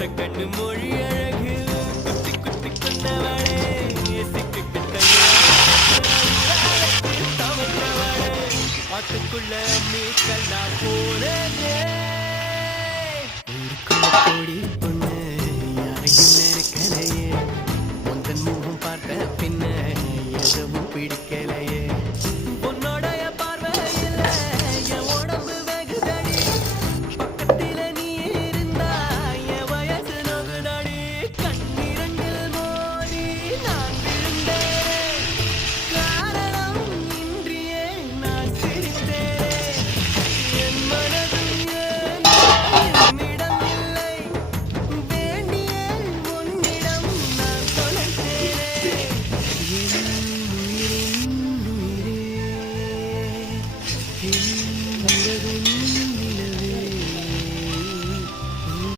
கண்ணு மொழி அழகு குத்தி குத்தி கொண்டவளே சிக்கிக்கிட்ட தவற்றவளே ஆத்துக்குள்ள மீட்கள் நான் போனே